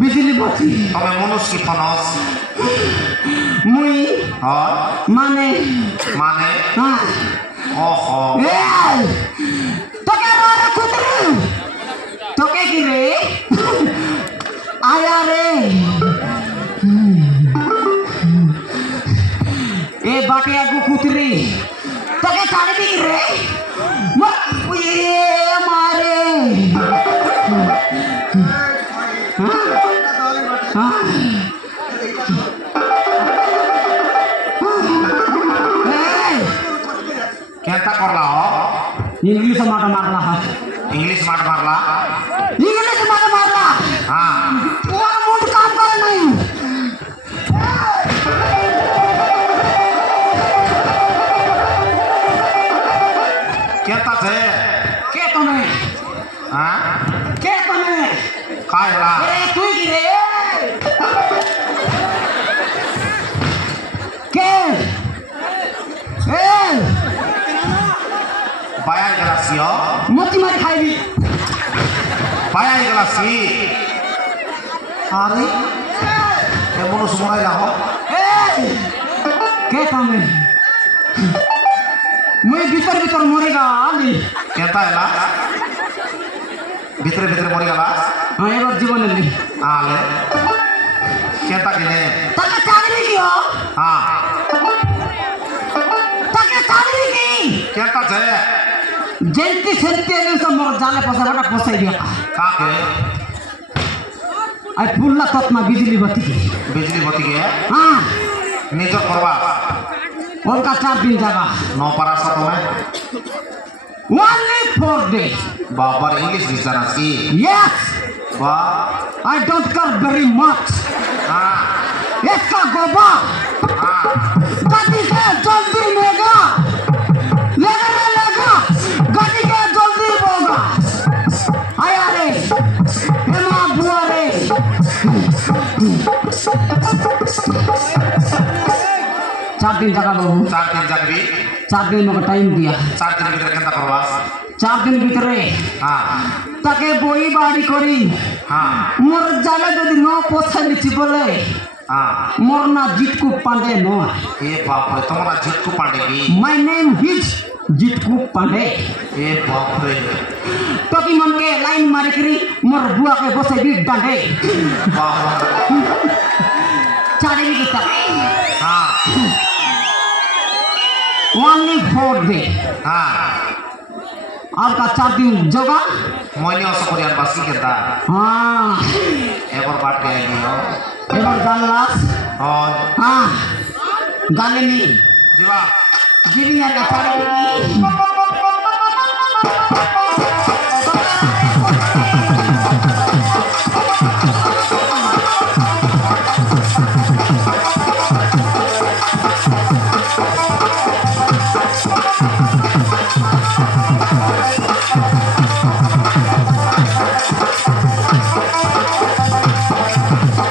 बिजली बत्ती तमे मनुष्य की फनस मुई माने माने हाँ ओहो तो क्या रो रहा कुतरू तो क्या की रे आया रे ए बाटे आगू कुतरी तो क्या चाले भी रे ये हमारे क्या करला हो इंग्लिश मार मारला इंग्लिश मार मारला हाँ वो मुंड काम कर नहीं क्या थे के तुम्हें हाँ के तुम्हें कायला तू की रे के बाया गलासियो मोती मारी खाई बाया गलासी अरे ये मनुष्य मराइला हो के तुम्हें मैं भीतर भीतर मरेगा आली केता हैला भीतर भीतर मरेगा हाँ एक बार जीवन ले आले केता किने तके चाकरी कियो हाँ तके चाकरी की केता छे जल्दी सेंते ने सब मोर जाले पसे बड़ा पसे दिया का के आई पुल्ला तत्मा बिजली बत्ती के हाँ निजो करवा उनका 4 दिन जागा नो परासा तुम्हें only 4 days बाबर इंग्लिश बिचारा सी yes वाह I don't care very much हाँ इसका गोबा हाँ गति से जल्दी लेगा गति के जल्दी होगा आया रे हेमा बुआ रे 4 दिन जगह बाबू 4 दिन जगबी 4 दिन में टाइम दिया 4 दिन भीतर केता करवा 4 दिन भीतर हाँ ताके बोई बाड़ी करी हाँ मोर जाले यदि न पोछा लिची बोले हाँ मोर ना जितकू पांडे नो ये बाप रे तुम्हारा जितकू पांडे की माय नेम इज जितकू पांडे ये बाप रे तो की मन के लाइन मारी करी मोर बुआ के बसे भी डांडे वाह चाड़े की किता हाँ only 4 days हाँ आपका 4 दिन जगह मोइनी असकुरियान बासी केता हाँ एबर बाट के आएगी हो एबर जानलास और हाँ गाने नहीं जीवा जीवी यार का चाड़े की sa